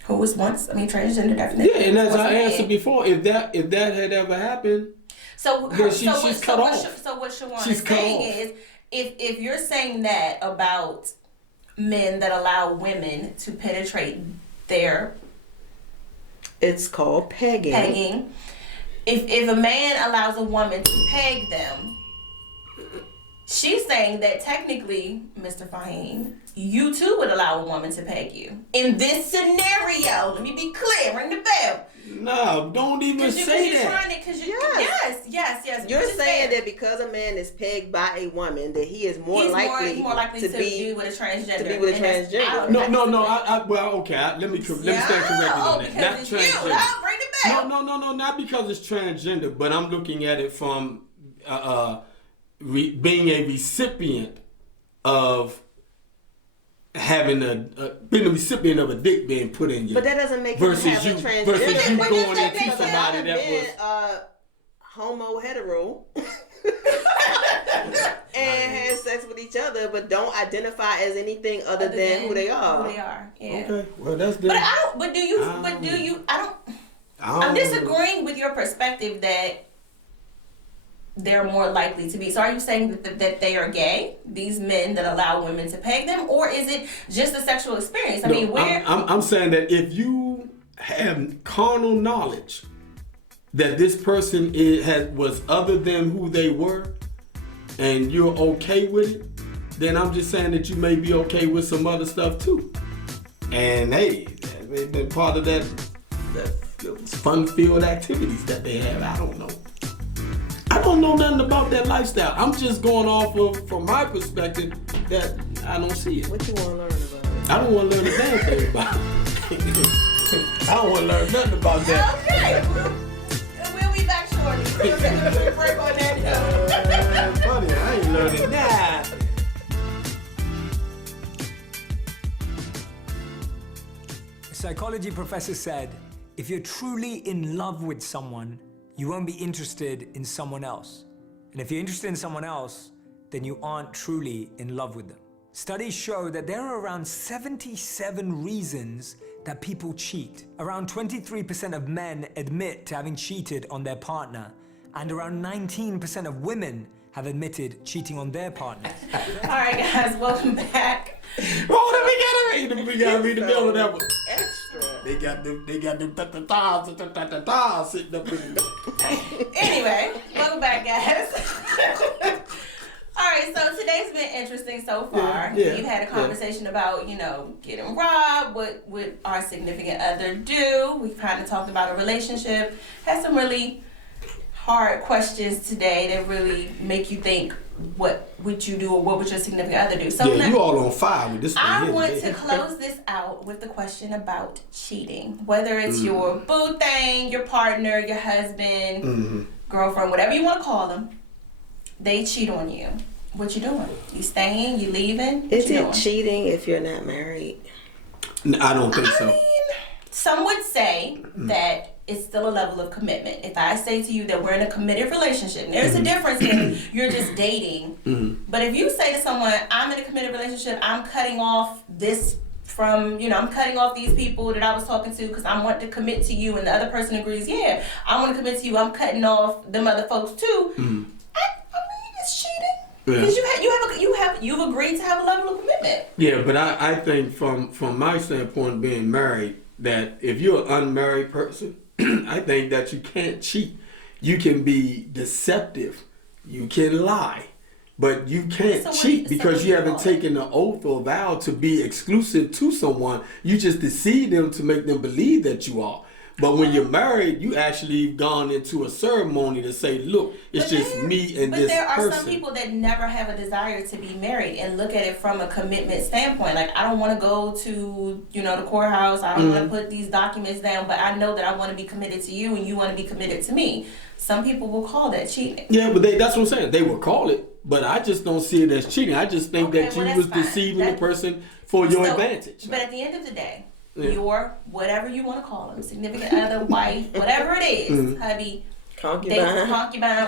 Who was once, transgender definitely. Yeah, and as I answered before, if that had ever happened, she's cut off. So what Shawan is saying is, if you're saying that about men that allow women to penetrate their, it's called pegging. Pegging. If a man allows a woman to peg them, she's saying that technically, Mr. Fahim, you too would allow a woman to peg you. In this scenario, let me be clear, ring the bell. No, don't even say that. Yes. You're saying that because a man is pegged by a woman, that he is more likely to be with a transgender. To be with a transgender. Let me stand corrected on that. Not transgender. Bring the bell. No, not because it's transgender, but I'm looking at it from being a recipient of having being a recipient of a dick being put in you. But that doesn't make versus you have a transgender. Versus you going into somebody that was homo hetero and had sex with each other, but don't identify as anything other than who they are. Who they are. Yeah. Okay. Well, that's different. I'm disagreeing with your perspective that they're more likely to be. So are you saying that they are gay, these men that allow women to peg them, or is it just a sexual experience? I'm saying that if you have carnal knowledge that this person was other than who they were, and you're okay with it, then I'm just saying that you may be okay with some other stuff too. And hey, they've been part of that fun-filled activities that they have. I don't know. I don't know nothing about that lifestyle. I'm just going off of, from my perspective, that I don't see it. What you want to learn about it? I don't want to learn a damn thing about it. I don't want to learn nothing about that. Okay. We'll be back shortly. psychology professor said, if you're truly in love with someone, you won't be interested in someone else. And if you're interested in someone else, then you aren't truly in love with them. Studies show that there are around 77 reasons that people cheat. Around 23% of men admit to having cheated on their partner, and around 19% of women have admitted cheating on their partner. All right, guys, welcome back. Oh, we gotta read the bill of that one. Extra. They got them ta-ta-tas sitting up in the Anyway, welcome back, guys. All right, so today's been interesting so far. Yeah, We've had a conversation about, getting robbed, what would our significant other do. We've kind of talked about a relationship. Had some really hard questions today that really make you think, what would you do or what would your significant other do? So you all on fire with this thing I here want today. to close this out with the question about cheating. Whether it's your boo thing, your partner, your husband, girlfriend, whatever you want to call them, they cheat on you. What you doing? You staying? You leaving? What Is you it doing? cheating if you're not married? I don't think so. I mean, some would say that it's still a level of commitment. If I say to you that we're in a committed relationship, there's a difference in you're just dating. But if you say to someone, I'm in a committed relationship, I'm cutting off this from, I'm cutting off these people that I was talking to because I want to commit to you, and the other person agrees, yeah, I want to commit to you, I'm cutting off them other folks too. I mean, it's cheating. Because you've agreed to have a level of commitment. Yeah, but I think from my standpoint, being married, that if you're an unmarried person, I think that you can't cheat. You can be deceptive. You can lie. But you can't cheat because you haven't taken an oath or vow to be exclusive to someone. You just deceive them to make them believe that you are. But when you're married, you actually gone into a ceremony to say, look, it's just me and this person. But there are some people that never have a desire to be married and look at it from a commitment standpoint. Like, I don't want to go to, the courthouse. I don't want to put these documents down, but I know that I want to be committed to you and you want to be committed to me. Some people will call that cheating. Yeah, but that's what I'm saying. They will call it, but I just don't see it as cheating. I just think that you was deceiving the person for your advantage. But at the end of the day, your, whatever you want to call them, significant other, wife, whatever it is, hubby, concubine,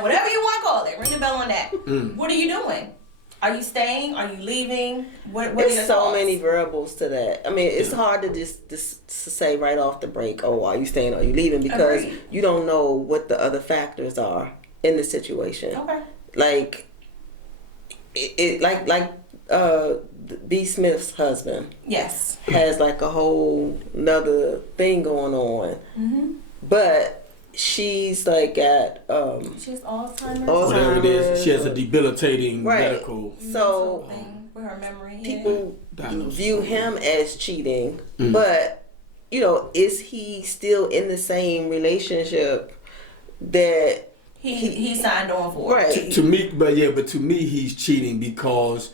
whatever you want to call it, ring the bell on that. What are you doing? Are you staying? Are you leaving? What are your so thoughts? many variables to that. I mean, it's hard to just to say right off the break, oh, are you staying or are you leaving? Because you don't know what the other factors are in the situation. Okay. Like, B. Smith's husband. Yes. Has like a whole nother thing going on. But she's like at she has Alzheimer's. Whatever it is, she has a debilitating medical. So with her memory, people view him as cheating, but is he still in the same relationship that he signed on for? Right. To me, but to me, he's cheating because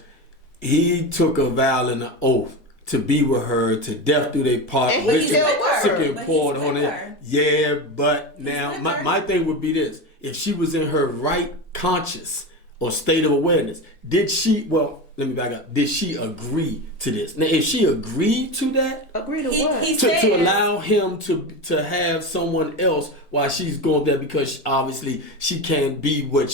he took a vow and an oath to be with her to death do they part. And he's still with her. And poured on it. Yeah, but now my thing would be this: if she was in her right conscious or state of awareness, did she? Well, let me back up. Did she agree to this? Now, if she agreed to that, agree to what? To allow him to have someone else while she's going there because obviously she can't be what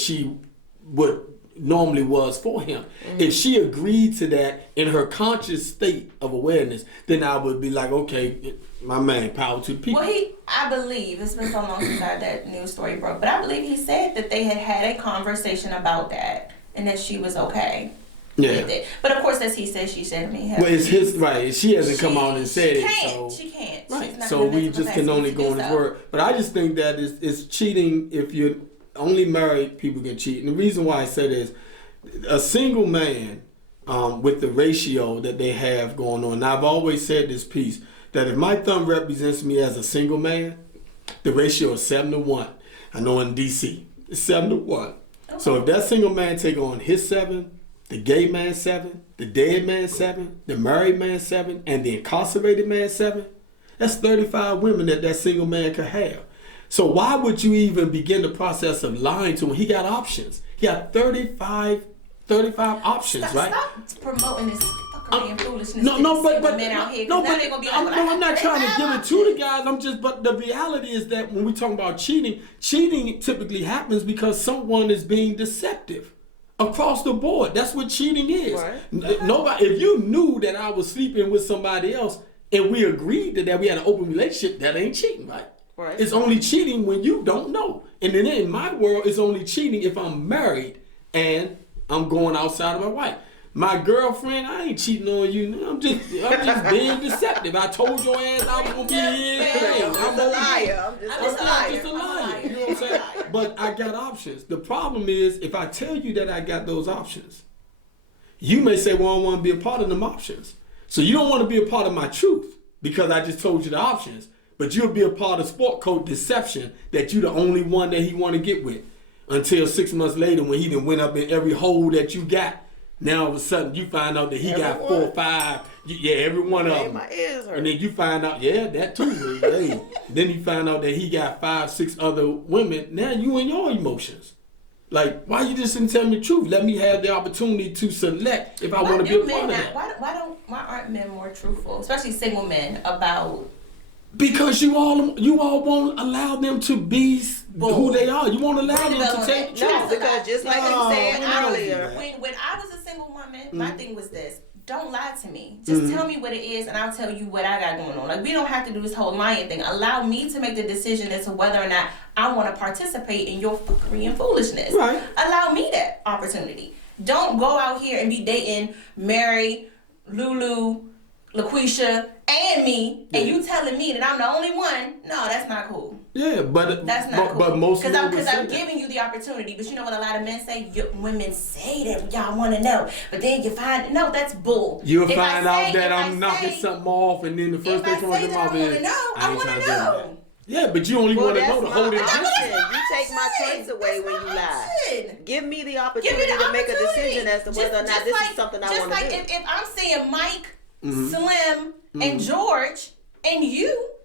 normally was for him. If she agreed to that in her conscious state of awareness, then I would be like, okay, my man, power to the people. Well, I believe, it's been so long since that news story broke, but I believe he said that they had a conversation about that and that she was okay. Yeah. But of course, as he said, she said, well, it's his right. She hasn't come out and said it. She can't. Right. So we just can only go on his word. But I just think that it's cheating if you're only married people can cheat. And the reason why I say this, a single man with the ratio that they have going on. Now, I've always said this piece, that if my thumb represents me as a single man, the ratio is 7-1. I know in D.C., it's 7-1. Okay. So if that single man take on his 7, the gay man 7, the dead man 7, the married man 7, and the incarcerated man 7, that's 35 women that single man could have. So why would you even begin the process of lying to him? He got options. He got 35 options, right? Stop promoting this fuckery and foolishness. But men out here, now they're gonna be like, I'm not trying to give it to the guys. But the reality is that when we talk about cheating typically happens because someone is being deceptive. Across the board, that's what cheating is. Right. Nobody. If you knew that I was sleeping with somebody else and we agreed that we had an open relationship, that ain't cheating, right? Right. It's only cheating when you don't know. And then in my world, it's only cheating if I'm married and I'm going outside of my wife. My girlfriend, I ain't cheating on you. I'm just being deceptive. I told your ass I was gonna be here. I'm a liar. I'm just a liar. You know what I'm saying? But I got options. The problem is, if I tell you that I got those options, you may say, well, I don't want to be a part of them options. So you don't want to be a part of my truth because I just told you the options. But you'll be a part of sport coat deception that you're the only one that he want to get with. Until 6 months later when he done went up in every hole that you got. Now all of a sudden you find out that he got 4 or 5. Yeah, every one of them. My ears hurt. And then you find out, that too. Hey. Then you find out that he got 5, 6 other women. Now you in your emotions. Like, why you just didn't tell me the truth? Let me have the opportunity to select if I want to be a part of that. Why aren't men more truthful, especially single men, about? Because you all won't allow them to be who they are. You won't allow them to take the truth. No, because just like you said earlier, when I was a single woman, my thing was this: don't lie to me. Just tell me what it is, and I'll tell you what I got going on. Like, we don't have to do this whole lying thing. Allow me to make the decision as to whether or not I want to participate in your fuckery and foolishness. Right. Allow me that opportunity. Don't go out here and be dating Mary, Lulu, LaQuisha, and me, and you telling me that I'm the only one. No, that's not cool. Yeah, but that's not cool. But most because I'm giving you the opportunity. But you know what a lot of men say? Women say that y'all want to know, but then you find that's bull. You'll find out that I'm knocking something off, and then the first thing comes in my head, I want to know. Yeah, but you only want to know to hold it. You take my choice away when you lie. Give me the opportunity to make a decision as to whether or not this is something I want to do. If I'm saying Mike, Slim, and George, and you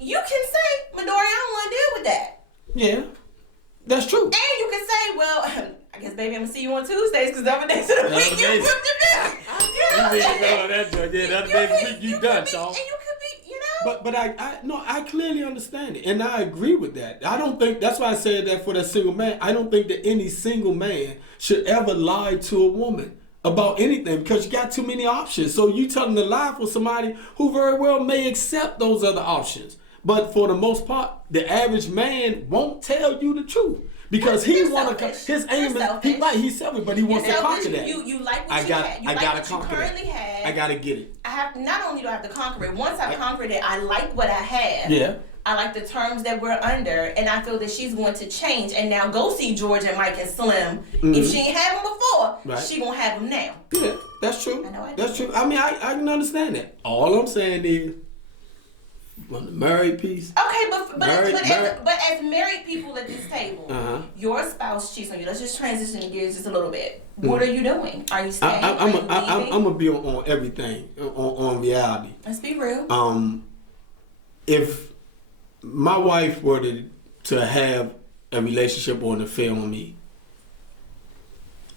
can say, Midori, I don't want to deal with that. Yeah, that's true. And you can say, well, I guess, baby, I'm going to see you on Tuesdays because the other days of the week you put the bill. The other days of the week you done, y'all. And you could be, But I clearly understand it, and I agree with that. I don't think, that's why I said that for that single man. I don't think that any single man should ever lie to a woman about anything because you got too many options. So you telling a lie for somebody who very well may accept those other options. But for the most part, the average man won't tell you the truth because he want to. His aim is he's selfish, but he wants to conquer that. You like what you had. I gotta conquer it. I gotta get it. I have not only do I have to conquer it. Once I've conquered it, I like what I have. Yeah. I like the terms that we're under, and I feel that she's going to change and now go see George and Mike and Slim. If she ain't had them before, she gonna have them now. Yeah, that's true. That's true. I mean, I can understand that. All I'm saying is, on the married piece. Okay, but as married people at this table, your spouse cheats on you. Let's just transition gears just a little bit. What are you doing? Are you staying? I'm gonna be on everything on reality. Let's be real. If my wife were to have a relationship or an affair on me,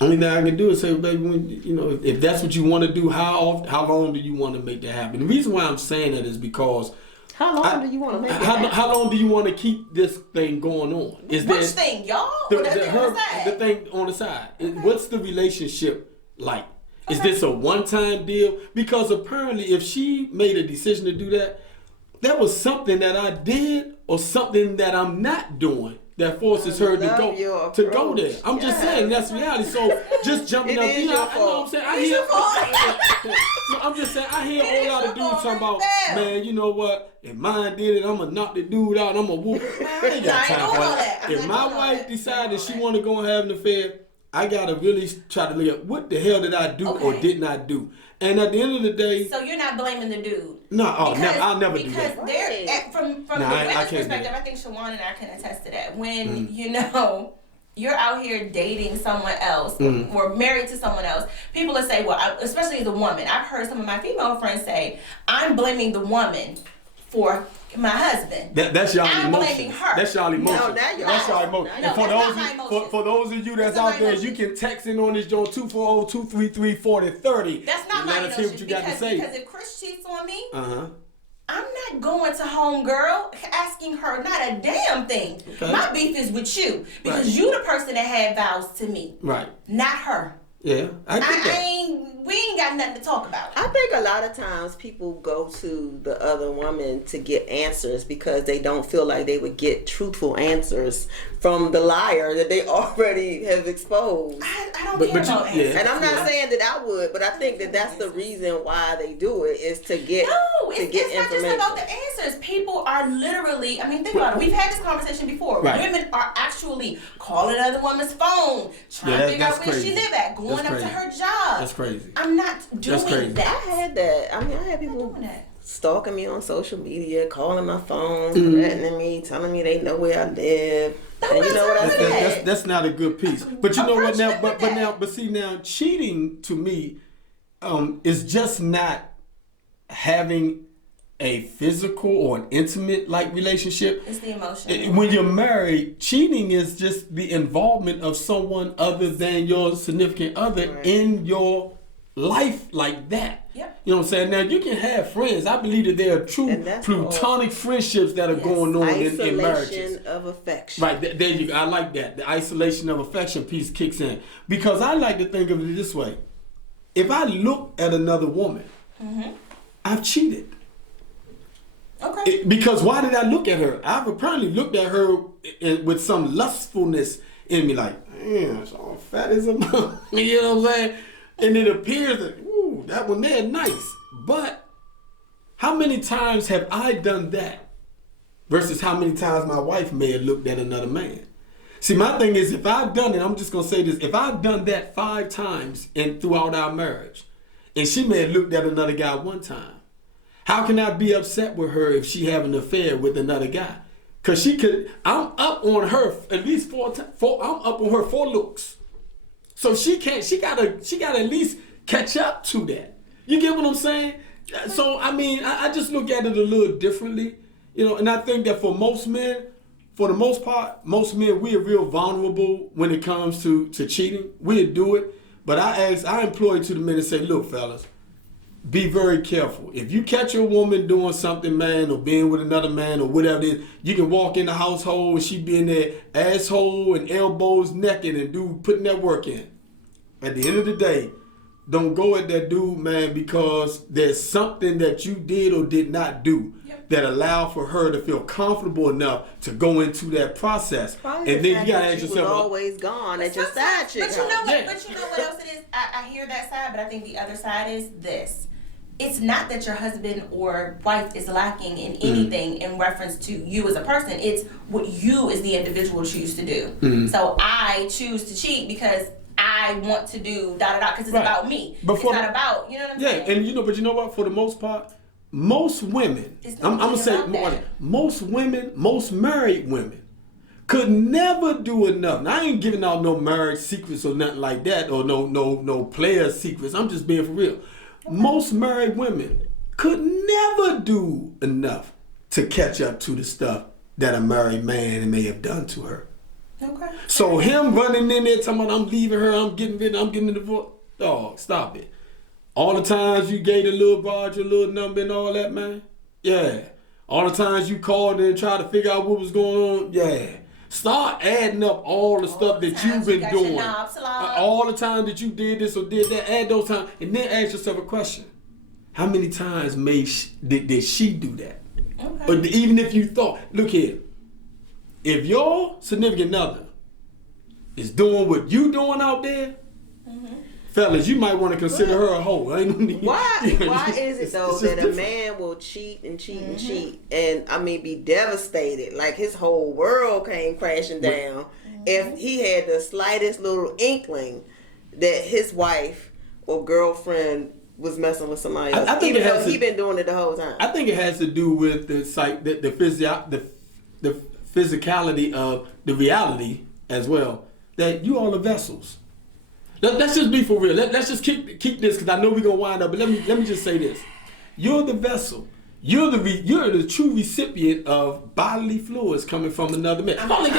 only thing I can do is say, baby, if that's what you want to do, how long do you want to make that happen? The reason why I'm saying that is because how long do you want to make that happen? How long do you want to keep this thing going on? Which thing, y'all? The thing on the side. Okay. What's the relationship like? Okay. Is this a one-time deal? Because apparently if she made a decision to do that, that was something that I did or something that I'm not doing that forces her to go there. I'm just saying that's reality. So just jumping up, you know what I'm saying? I'm just saying I hear a whole lot of dudes talking about, man, you know what? If mine did it, I'm gonna knock the dude out. I'm gonna whoop. I ain't got time for that. If my wife decided she want to go and have an affair, I gotta really try to look at what the hell did I do or did not do. And at the end of the day, so you're not blaming the dude. No, I'll never do that. Because from the women's perspective, I think Shawan and I can attest to that. When you're out here dating someone else or married to someone else, people will say, well, especially as a woman, I've heard some of my female friends say, I'm blaming the woman for my husband. That's y'all I'm emotions. blaming her. That's y'all emotions. No, now y'all- That's y'all emotions. No, And for that's those not my emotions. for those of you that's That's not out my there, you emotions. can text in on this joint 240-233-4030. That's not and my let us hear emotions what you got to say. because if Chris cheats on me, Uh-huh. I'm not going to homegirl asking her not a damn thing. Okay. My beef is with you because Right. you the person that had vows to me, Right. not her. Yeah. I get that. We ain't got nothing to talk about. I think a lot of times people go to the other woman to get answers because they don't feel like they would get truthful answers from the liar that they already have exposed. I don't But- care but you- about yeah. answers. And I'm not saying that I would, but I think that that's the reason why they do it is to get No, to it's get not just information. about the answers. People are literally, I mean, think about it. We've had this conversation before. Right. Women are actually calling another woman's phone, trying to figure out where crazy. she live at, going That's up to crazy. her job. That's crazy. I'm not That's crazy. doing I that. had that. I mean, I had people doing that. stalking me on social media, calling my phone, Mm-hmm. threatening me, telling me they know where I live. And you know what I That's- said? That's not a good piece. But you know what Approach now? them with that. But see now, cheating to me, is just not having a physical or an intimate like relationship. It's the emotion. When you're married, cheating is just the involvement of someone other than your significant other Right. in your life like that. Yep. You know what I'm saying? Now you can have friends. I believe that there are true And that's platonic friendships that are going on in marriages. Isolation of affection. Right, there you go. I like that. The isolation of affection piece kicks in. Because I like to think of it this way. If I look at another woman, I've cheated. Okay. Because why did I look at her? I've apparently looked at her with some lustfulness in me, like, man, she's all fat as a mother. You know what I'm saying? And it appears that, ooh, that one there nice. But how many times have I done that versus how many times my wife may have looked at another man? See, my thing is, if I've done it, I'm just gonna say this: if I've done that 5 times and throughout our marriage, and she may have looked at another guy one time, how can I be upset with her if she have an affair with another guy? Cause she could. I'm up on her at least 4 times. I'm up on her 4 looks. So she can't. She gotta at least catch up to that. You get what I'm saying? So I mean, I just look at it a little differently, you know. And I think that for most men, for the most part, most men, we are real vulnerable when it comes to cheating. We'll do it, but I employ to the men and say, look, fellas, be very careful. If you catch a woman doing something, man, or being with another man or whatever it is, you can walk in the household and she be in there asshole and elbows naked and putting that work in. At the end of the day, don't go at that dude, man, because there's something that you did or did not do that allowed for her to feel comfortable enough to go into that process. Probably And the then fact you gotta that ask you was yourself, always gone at your side chick But you know house. what? Yeah. But you know what else it is? I hear that side, but I think the other side is this. It's not that your husband or wife is lacking in anything in reference to you as a person. It's what you as the individual choose to do. So I choose to cheat because I want to do da-da-da because it's Right. about me. But It's for- not about, you know what I'm yeah, saying? and but you know what? For the most part, most women, It's not I'm gonna really say about more, that. most women, most married women could never do enough. Now, I ain't giving out no marriage secrets or nothing like that, or no player secrets. I'm just being for real. Most married women could never do enough to catch up to the stuff that a married man may have done to her. Okay. So him running in there talking about I'm leaving her, I'm getting a divorce. Dog, stop it. All the times you gave the little broad your little number and all that, man. Yeah. All the times you called and tried to figure out what was going on. Yeah. Start adding up all the stuff the that times you've you been got your doing. knobs locked. All the time that you did this or did that. Add those times and then ask yourself a question. How many times did she do that? Okay. But even if you thought, look here, if your significant other is doing what you doing out there, fellas, you might want to consider her a hoe. Ain't no need. Why is it though it's just that a different. man will cheat and cheat and cheat and I mean be devastated, like his whole world came crashing down if he had the slightest little inkling that his wife or girlfriend was messing with somebody else, I think even it has though he to- been doing it the whole time? I think it has to do with the physicality of the reality as well, that you all are vessels. Let's just be for real. Let's just keep this because I know we're gonna wind up. But let me just say this: you're the vessel. you're the true recipient of bodily fluids coming from another man. Nobody's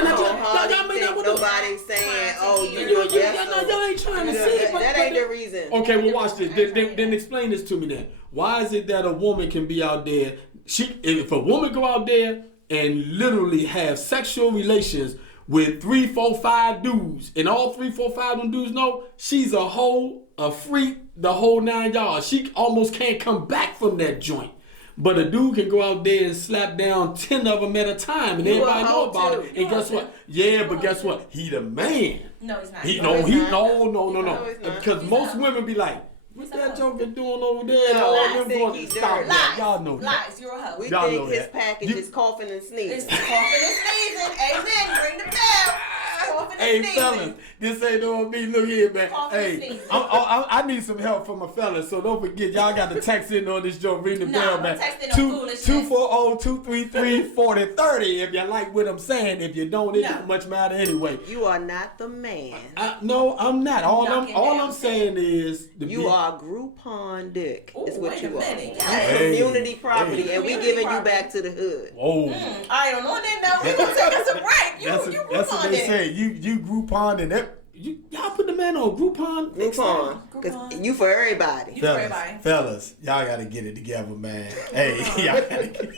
saying, "Oh, you ain't trying to see." That ain't the reason. Okay, well, watch this. Then explain this to me. Then, why is it that a woman can be out there? If a woman go out there and literally have sexual relations with 3, 4, 5 dudes, and all 3, 4, 5 of them dudes know she's a hoe, a freak, the whole 9 yards. She almost can't come back from that joint. But a dude can go out there and slap down 10 of them at a time, and everybody know about it. And guess what? Yeah, but guess what? He the man. No, he's not. No. Because most women be like, "What's that joker doing over there?" Stop that. Y'all know that. Lies. You're a hoe. We think his package is coughing and sneezing. It's coughing and sneezing. Amen. Ring the bell. Coughing Hey, and sneezing. fellas, this ain't on me. Look here, man. Coughing and Hey, sneezing. I need some help from my fellas, so don't forget, y'all got to text in on this joke. Ring the bell, man. Texting no foolishness. 240-233-4030 if you like what I'm saying. If you don't, it doesn't much matter anyway. You are not the man. No, I'm not. All I'm saying is You are Groupon dick. Is what you are. Minute. You community property, and we giving you back to the hood. Whoa. I don't know that now. We gonna take us a break. That's what they say. You Groupon and that. Y'all put the man on Groupon. Groupon, because you for everybody. Fellas, y'all gotta get it together, man. Hey, y'all gotta get it.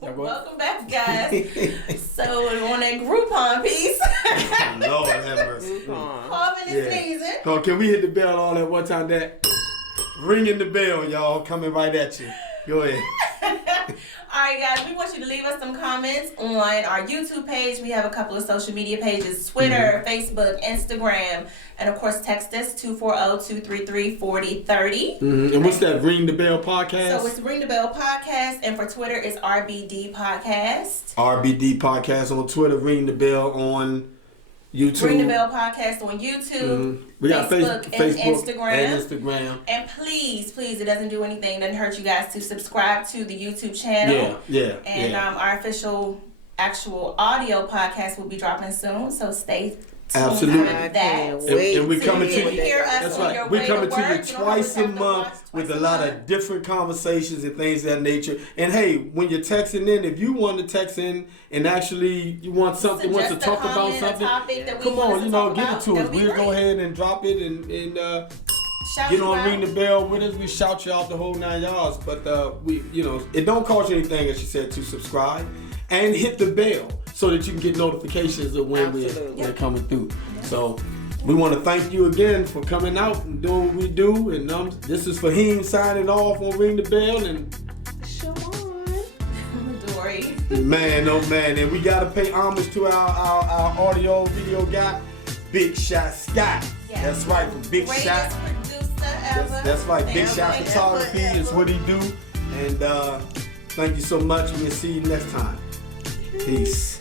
Welcome back, guys. So on that Groupon piece. Lord have mercy. Coughing and sneezing. Oh, can we hit the bell all at one time? That ringing the bell, y'all, coming right at you. Go ahead. Alright guys, we want you to leave us some comments on our YouTube page. We have a couple of social media pages, Twitter, Facebook, Instagram, and of course text us 240-233-4030. And what's that, Ring the Bell Podcast? So it's Ring the Bell Podcast, and for Twitter it's RBD Podcast. RBD Podcast on Twitter, Ring the Bell on YouTube. Ring the Bell Podcast on YouTube, We got Facebook and Instagram. And please, it doesn't do anything, doesn't hurt you guys to subscribe to the YouTube channel. And our official actual audio podcast will be dropping soon, so stay tuned. Absolutely. For that. And we're coming to you. Hear us That's on right. your We're way coming to to work. you You don't twice have a to month watch with twice a a lot month. of different conversations and things of that nature. And hey, when you're texting in, if you want to text in and actually you want something, want to Suggest a talk about comment, a something, topic that we come want us on, to give talk it about. to us. That'd be We'll go great. ahead and drop it and Shout get you on out. Ring the Bell with us. We shout you out the whole 9 yards. But it don't cost you anything, as she said, to subscribe and hit the bell so that you can get notifications of when we're coming through. So we want to thank you again for coming out and doing what we do. And this is Fahim signing off on Ring the Bell. And Dory. man, oh man, and we gotta pay homage to our audio video guy, Big Shot Scott. Yes. That's right, from Big Greatest Shot. producer ever. That's right, Big Ever, Shot Photography is what he do. And thank you so much. We'll see you next time. Peace.